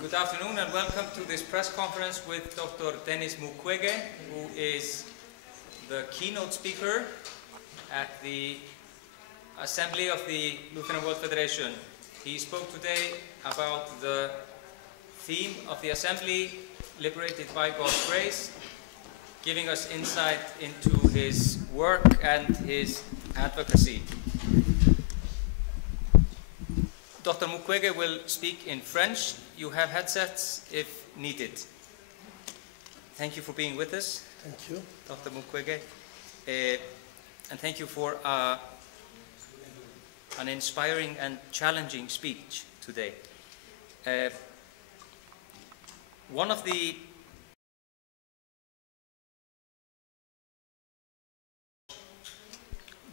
Good afternoon and welcome to this press conference with Dr. Denis Mukwege, who is the keynote speaker at the Assembly of the Lutheran World Federation. He spoke today about the theme of the Assembly, Liberated by God's Grace, giving us insight into his work and his advocacy. Dr. Mukwege will speak in French. You have headsets if needed. Thank you for being with us. Thank you. Dr. Mukwege. And thank you for an inspiring and challenging speech today. One of the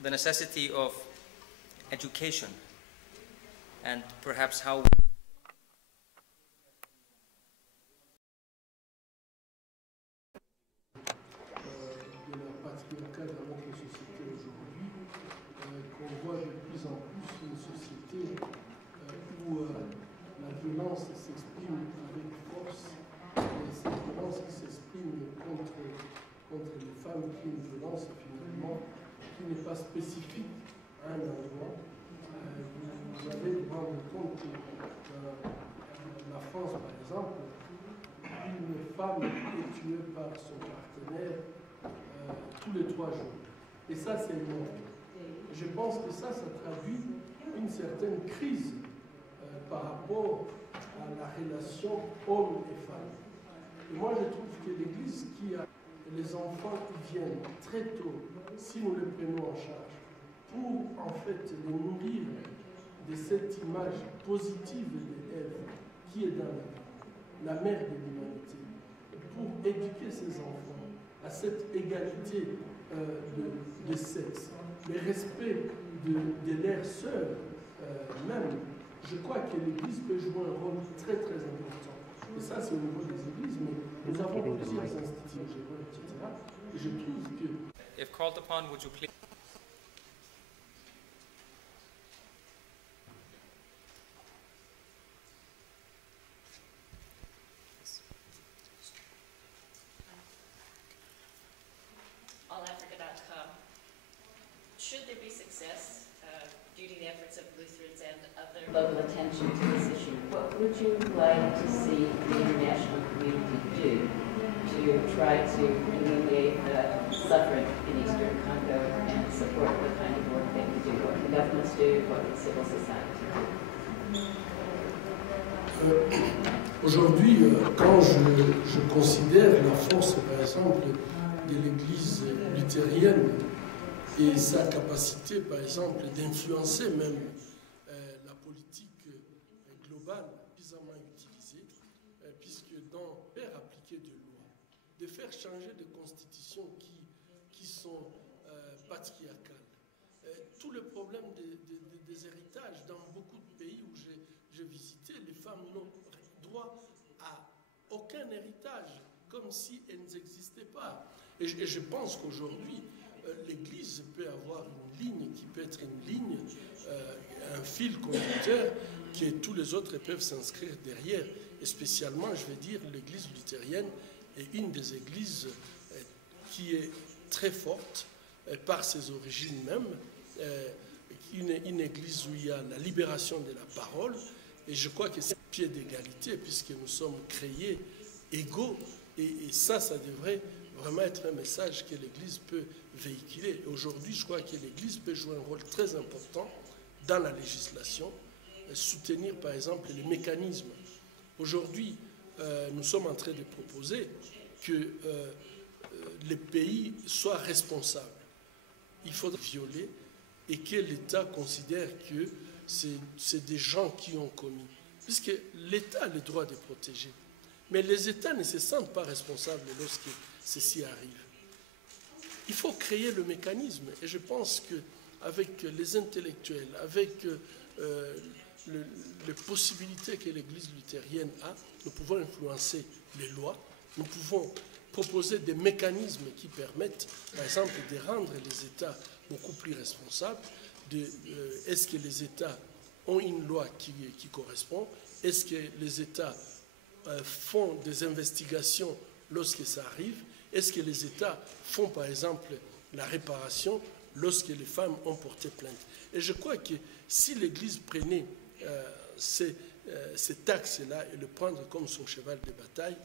necessity of education and perhaps how de la patriarcat dans notre société aujourd'hui, qu'on voit de plus en plus une société où la violence s'exprime avec force, et cette violence qui s'exprime contre les femmes, qui est une violence finalement qui n'est pas spécifique à un endroit. Vous allez vous rendre compte que la France, par exemple, une femme est tuée par son partenaire tous les 3 jours. Et ça, c'est énorme. Je pense que ça traduit une certaine crise par rapport à la relation homme et femme. Et moi, je trouve que l'Église qui a les enfants qui viennent très tôt, si nous les prenons en charge, pour en fait les nourrir de cette image positive d'Ève qui est dans la mère de l'humanité, pour éduquer ces enfants à cette égalité de sexe, le respect de leurs sœurs même, je crois que l'Église peut jouer un rôle très très important. Et ça, c'est au niveau des églises, mais nous avons plusieurs instituts, etc. Et je trouve que... If called upon, would you please... allafrica.com. Should there be success due to the efforts of Lutherans and other local attention to this issue, what would you like to see the international community do to try to alleviate the suffering in Eastern Congo and support the kind of work that you do, what the governments do, what the civil society do? Aujourd'hui, quand je considère la force, par exemple, de l'Église luthérienne et sa capacité, par exemple, d'influencer même la politique globale, suffisamment utilisée, puisque dans faire appliquer des lois, de faire changer des constitutions qui sont patriarcales, tout le problème des héritages dans beaucoup de pays où j'ai visité, les femmes n'ont droit à aucun héritage, comme si elles n'existaient pas. Et je pense qu'aujourd'hui, l'Église peut avoir une ligne qui peut être une ligne, un fil conducteur, que tous les autres peuvent s'inscrire derrière. Et spécialement, je vais dire, l'Église luthérienne est une des églises qui est très forte par ses origines même, une église où il y a la libération de la parole. Et je crois que c'est un pied d'égalité, puisque nous sommes créés égaux. Et ça devrait vraiment être un message que l'Église peut véhiculer. Aujourd'hui, je crois que l'Église peut jouer un rôle très important dans la législation, soutenir par exemple les mécanismes. Aujourd'hui, nous sommes en train de proposer que les pays soient responsables. Il faudrait violer et que l'État considère que c'est des gens qui ont commis. Puisque l'État a le droit de protéger. Mais les États ne se sentent pas responsables lorsque ceci arrive. Il faut créer le mécanisme. Et je pense qu'avec les intellectuels, avec les possibilités que l'Église luthérienne a, nous pouvons influencer les lois, nous pouvons proposer des mécanismes qui permettent, par exemple, de rendre les États beaucoup plus responsables. Est-ce que les États ont une loi qui correspond? Est-ce que les États font des investigations lorsque ça arrive? Est-ce que les États font, par exemple, la réparation lorsque les femmes ont porté plainte? Et je crois que si l'Église prenait cet axe-là et le prendre comme son cheval de bataille,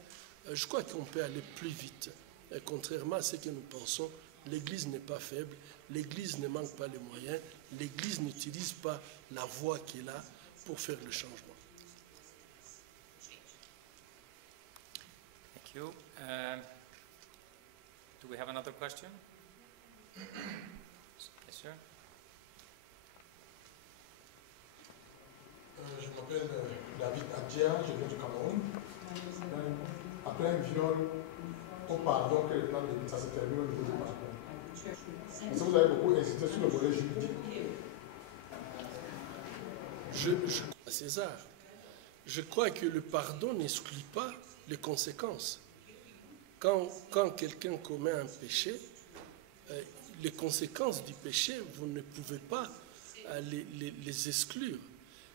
je crois qu'on peut aller plus vite. Et contrairement à ce que nous pensons, l'Église n'est pas faible, l'Église ne manque pas les moyens, l'Église n'utilise pas la voie qu'elle a pour faire le changement. Thank you. Do we have another question? Yes, sir. Je m'appelle David Adjia, je viens du Cameroun. Après un viol, on pardonne que le plan de vie, ça se termine au niveau du pardon. Est-ce que vous avez beaucoup insisté sur le volet juridique? César, je crois que le pardon n'exclut pas les conséquences. Quand quelqu'un commet un péché, les conséquences du péché, vous ne pouvez pas les exclure.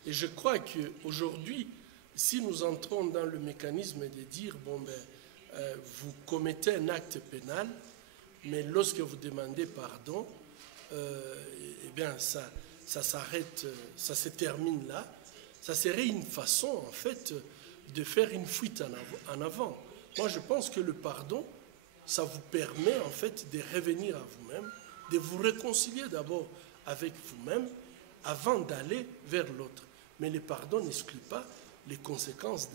Et je crois qu'aujourd'hui, si nous entrons dans le mécanisme de dire, bon ben, vous commettez un acte pénal, mais lorsque vous demandez pardon, eh bien ça s'arrête, ça se termine là. Ça serait une façon, en fait, de faire une fuite en avant. Moi, je pense que le pardon, ça vous permet, en fait, de revenir à vous-même, de vous réconcilier d'abord avec vous-même avant d'aller vers l'autre. Mais le pardon n'exclut pas les conséquences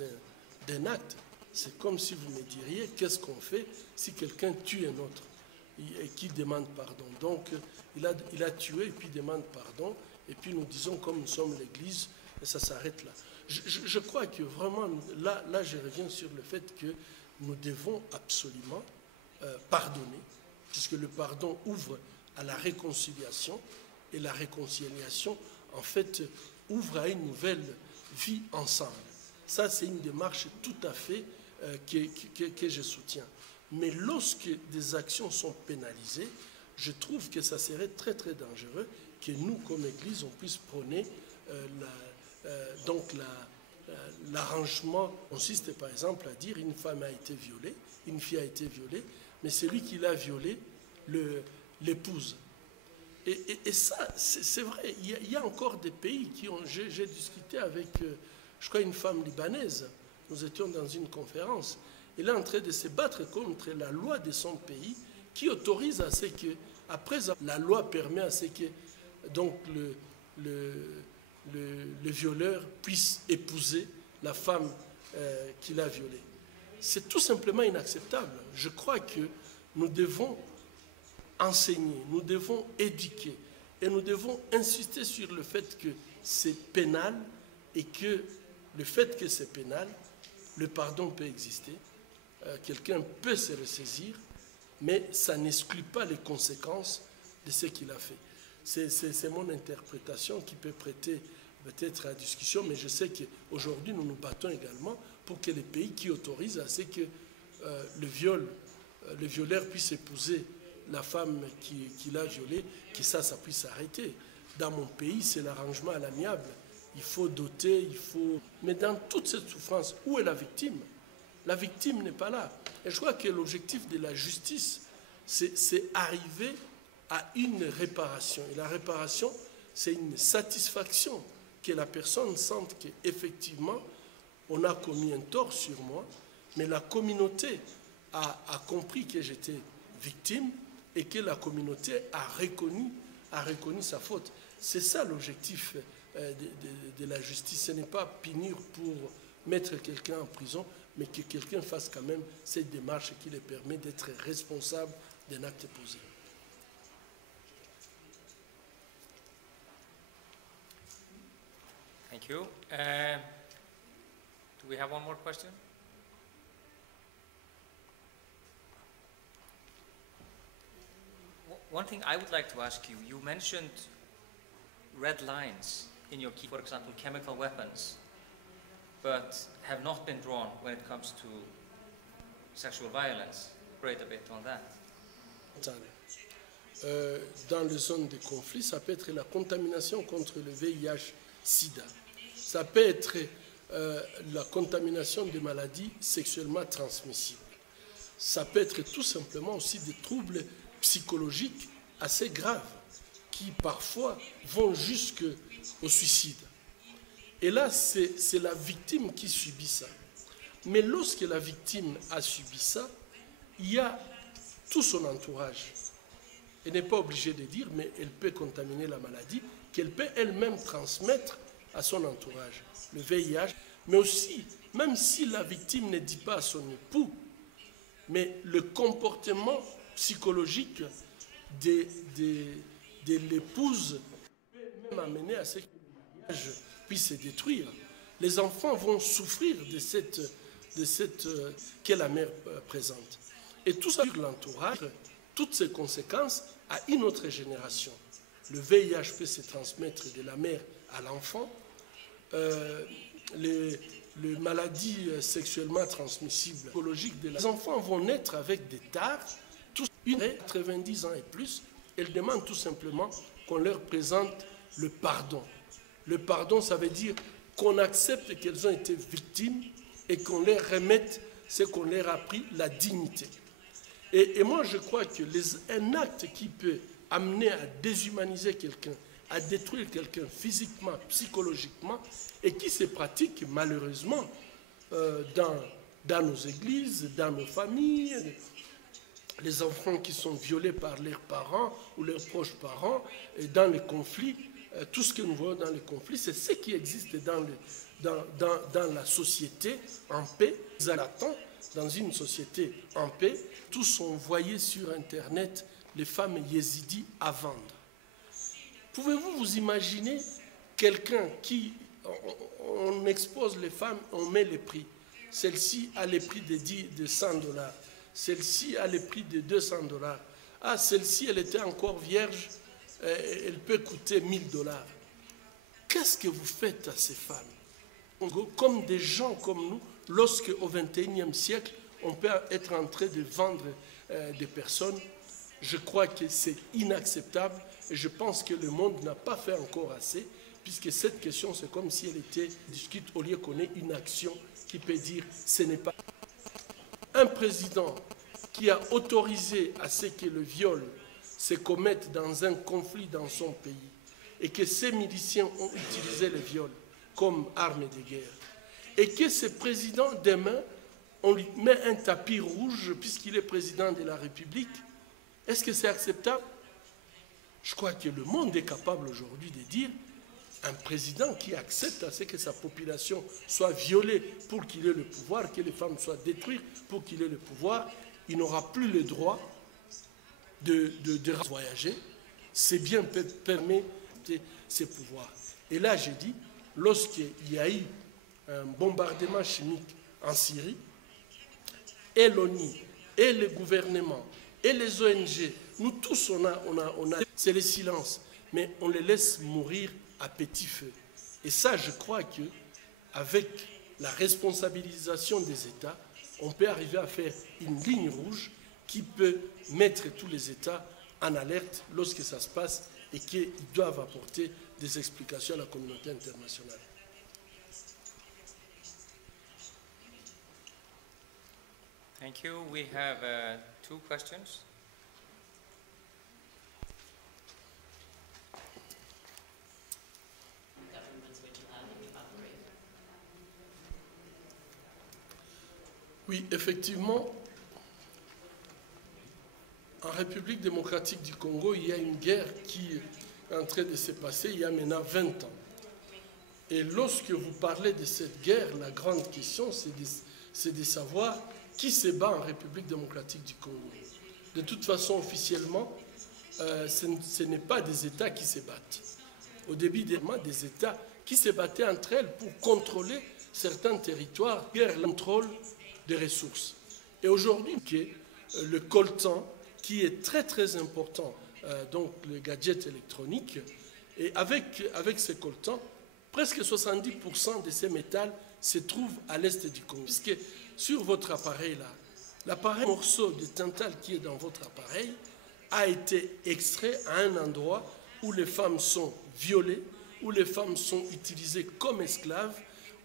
d'un acte. C'est comme si vous me diriez, qu'est-ce qu'on fait si quelqu'un tue un autre et qui demande pardon? Donc, il a tué et puis demande pardon. Et puis nous disons, comme nous sommes l'Église, et ça s'arrête là. Je crois que vraiment, là, je reviens sur le fait que nous devons absolument pardonner, puisque le pardon ouvre à la réconciliation, et la réconciliation, en fait, ouvre à une nouvelle vie ensemble. Ça, c'est une démarche tout à fait que je soutiens. Mais lorsque des actions sont pénalisées, je trouve que ça serait très, très dangereux que nous, comme Église, on puisse prôner l'arrangement consiste par exemple à dire une femme a été violée, une fille a été violée, mais celui qui l'a violée l'épouse. Et ça, c'est vrai, il y a encore des pays qui ont... J'ai discuté avec, je crois, une femme libanaise. Nous étions dans une conférence. Elle est en train de se battre contre la loi de son pays qui autorise à ce que, après la loi permet à ce que donc le violeur puisse épouser la femme qui l'a violée. C'est tout simplement inacceptable. Je crois que nous devons enseigner, nous devons éduquer et nous devons insister sur le fait que c'est pénal et que le fait que c'est pénal, le pardon peut exister, quelqu'un peut se ressaisir, mais ça n'exclut pas les conséquences de ce qu'il a fait. C'est mon interprétation qui peut prêter peut-être à discussion, mais je sais qu'aujourd'hui nous nous battons également pour que les pays qui autorisent à ce que le violeur puisse épouser la femme qui l'a violée, que ça puisse s'arrêter. Dans mon pays, c'est l'arrangement à l'amiable. Il faut doter, Mais dans toute cette souffrance, où est la victime? La victime n'est pas là. Et je crois que l'objectif de la justice, c'est arriver à une réparation. Et la réparation, c'est une satisfaction que la personne sente qu'effectivement, on a commis un tort sur moi, mais la communauté a compris que j'étais victime et que la communauté a reconnu sa faute. C'est ça l'objectif de la justice. Ce n'est pas punir pour mettre quelqu'un en prison, mais que quelqu'un fasse quand même cette démarche qui lui permet d'être responsable d'un acte posé. Thank you. Do we have one more question? One thing I would like to ask you, you mentioned red lines in your key, for example, chemical weapons, but have not been drawn when it comes to sexual violence. Elaborate a bit on that. Dans les zones de conflit, ça peut être la contamination contre le VIH-Sida. Ça peut être la contamination des maladies sexuellement transmissibles. Ça peut être tout simplement aussi des troubles psychologiques assez graves qui parfois vont jusqu'au suicide. Et là, c'est la victime qui subit ça. Mais lorsque la victime a subi ça, il y a tout son entourage. Elle n'est pas obligée de dire, mais elle peut contaminer la maladie, qu'elle peut elle-même transmettre à son entourage, le VIH. Mais aussi, même si la victime ne dit pas à son époux, mais le comportement psychologique de l'épouse peut même amener à ce que le mariage puisse se détruire. Les enfants vont souffrir de cette qu'est la mère présente. Et tout ça sur l'entourage, toutes ces conséquences à une autre génération. Le VIH peut se transmettre de la mère à l'enfant. Les maladies sexuellement transmissibles psychologiques les enfants vont naître avec des tares, tous 90 ans et plus. Elles demandent tout simplement qu'on leur présente le pardon. Le pardon, ça veut dire qu'on accepte qu'elles ont été victimes et qu'on leur remette ce qu'on leur a pris, la dignité. Et moi, je crois que un acte qui peut amener à déshumaniser quelqu'un, à détruire quelqu'un physiquement, psychologiquement, et qui se pratique malheureusement dans nos églises, dans nos familles, les enfants qui sont violés par leurs parents ou leurs proches parents, et dans les conflits, tout ce que nous voyons dans les conflits, c'est ce qui existe dans la société en paix, dans une société en paix. Tous sont envoyés sur Internet les femmes yézidis à vendre. Pouvez-vous vous imaginer quelqu'un qui, on expose les femmes, on met les prix. Celle-ci a les prix de 100 $. Celle-ci a les prix de 200 $. Ah, celle-ci, elle était encore vierge, elle peut coûter 1000 $. Qu'est-ce que vous faites à ces femmes? Comme des gens comme nous, lorsque au XXIe siècle, on peut être en train de vendre des personnes, je crois que c'est inacceptable et je pense que le monde n'a pas fait encore assez, puisque cette question, c'est comme si elle était discute au lieu qu'on ait une action qui peut dire ce n'est pas. Un président qui a autorisé à ce que le viol se commette dans un conflit dans son pays et que ces miliciens ont utilisé le viol comme arme de guerre et que ce président, demain, on lui met un tapis rouge puisqu'il est président de la République, est-ce que c'est acceptable? Je crois que le monde est capable aujourd'hui de dire un président qui accepte à ce que sa population soit violée pour qu'il ait le pouvoir, que les femmes soient détruites pour qu'il ait le pouvoir, il n'aura plus le droit de voyager. C'est bien permettre ses pouvoirs. Et là, j'ai dit, lorsqu'il y a eu un bombardement chimique en Syrie, et l'ONU, et le gouvernement, et les ONG, nous tous, c'est le silence, mais on les laisse mourir à petit feu. Et ça, je crois que avec la responsabilisation des États, on peut arriver à faire une ligne rouge qui peut mettre tous les États en alerte lorsque ça se passe et qu'ils doivent apporter des explications à la communauté internationale. Thank you. We have 2 questions. Oui, effectivement, en République démocratique du Congo, il y a une guerre qui est en train de se passer il y a maintenant 20 ans. Et lorsque vous parlez de cette guerre, la grande question, c'est de savoir qui se bat en République démocratique du Congo. De toute façon, officiellement, ce n'est pas des États qui se battent. Au début, des États qui se battaient entre elles pour contrôler certains territoires, guerre, le contrôle des ressources. Et aujourd'hui, le coltan, qui est très très important, donc le gadget électronique, et avec ce coltan, presque 70% de ces métals se trouvent à l'est du Congo. Puisque sur votre appareil là, l'appareil morceau de tantal qui est dans votre appareil a été extrait à un endroit où les femmes sont violées, où les femmes sont utilisées comme esclaves,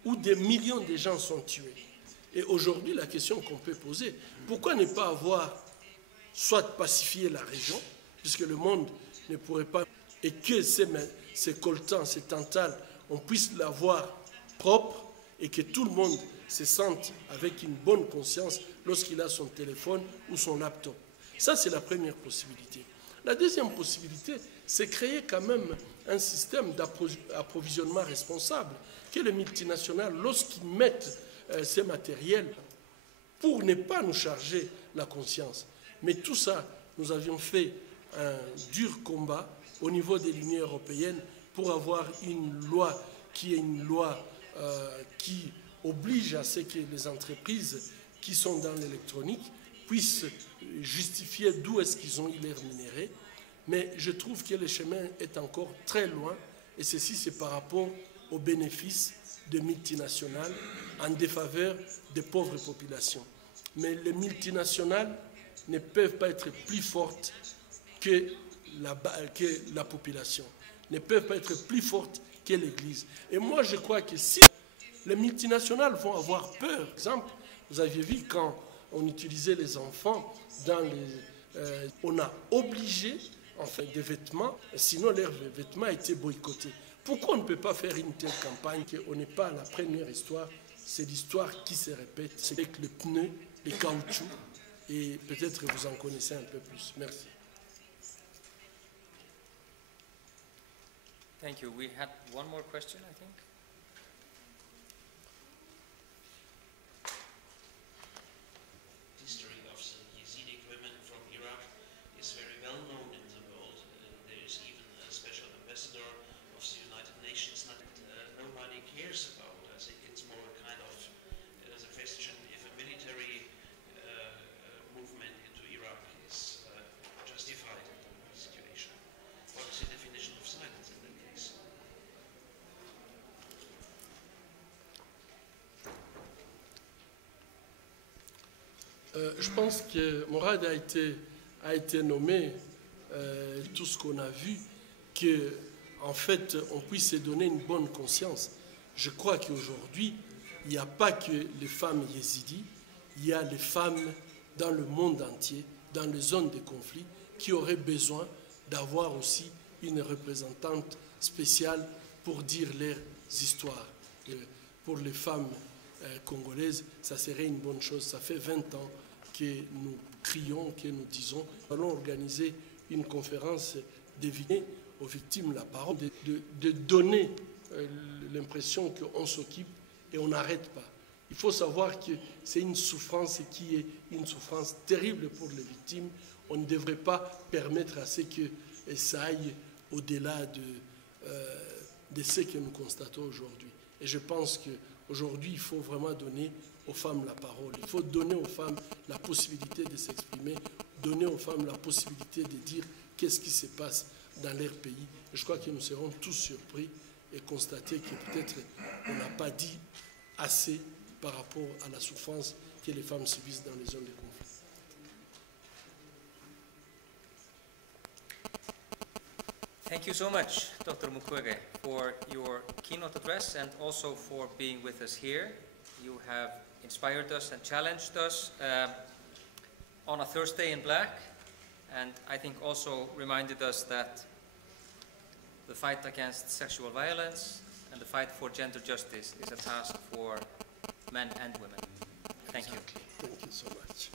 où des millions de gens sont tués. Et aujourd'hui, la question qu'on peut poser, pourquoi ne pas avoir soit pacifié la région, puisque le monde ne pourrait pas, et que ces coltans, ces tantales, on puisse l'avoir propre et que tout le monde se sente avec une bonne conscience lorsqu'il a son téléphone ou son laptop. Ça, c'est la première possibilité. La deuxième possibilité, c'est créer quand même un système d'approvisionnement responsable, que les multinationales, lorsqu'ils mettent ces matériels, pour ne pas nous charger la conscience. Mais tout ça, nous avions fait un dur combat au niveau de l'Union européenne pour avoir une loi qui est une loi qui oblige à ce que les entreprises qui sont dans l'électronique puissent justifier d'où est-ce qu'ils ont eu leurs minéraux. Mais je trouve que le chemin est encore très loin, et ceci c'est par rapport aux bénéfices de multinationales en défaveur des pauvres populations. Mais les multinationales ne peuvent pas être plus fortes que la population, ne peuvent pas être plus fortes que l'Église. Et moi je crois que si les multinationales vont avoir peur, par exemple, vous aviez vu quand on utilisait les enfants dans les... on a obligé enfin des vêtements, sinon leurs vêtements étaient boycottés. Pourquoi on ne peut pas faire une telle campagne? On n'est pas la première histoire, c'est l'histoire qui se répète, c'est avec le pneu, les caoutchoucs, et peut-être que vous en connaissez un peu plus. Merci. Thank you. We had one more question, I think. History of the Yazidi women from Iraq is very well known in the world. There is even a special ambassador of the United Nations that nobody cares about. I think it's more a kind of the question if a military movement into Iraq is justified in the situation. What is the definition of silence in that case? Je pense que Morad a été nommé, tout ce qu'on a vu, qu'en fait, on puisse se donner une bonne conscience. Je crois qu'aujourd'hui, il n'y a pas que les femmes yézidis, il y a les femmes dans le monde entier, dans les zones de conflit, qui auraient besoin d'avoir aussi une représentante spéciale pour dire leurs histoires. Pour les femmes congolaises, ça serait une bonne chose. Ça fait 20 ans que nous crions, que nous disons, nous allons organiser une conférence d'éviter aux victimes la parole, de donner l'impression qu'on s'occupe et on n'arrête pas. Il faut savoir que c'est une souffrance qui est une souffrance terrible pour les victimes. On ne devrait pas permettre à ce que ça aille au-delà de ce que nous constatons aujourd'hui. Et je pense qu'aujourd'hui, il faut vraiment donner aux femmes la parole. Il faut donner aux femmes la possibilité de s'exprimer, donner aux femmes la possibilité de dire qu'est-ce qui se passe dans leur pays. Je crois que nous serons tous surpris et constater que peut-être on n'a pas dit assez par rapport à la souffrance que les femmes subissent dans les zones de conflit. Thank you so much, Dr. Mukwege, for your keynote address and also for being with us here. You have inspired us and challenged us on a Thursday in Black, and I think also reminded us that the fight against sexual violence and the fight for gender justice is a task for men and women. Thank you. Thank you so much.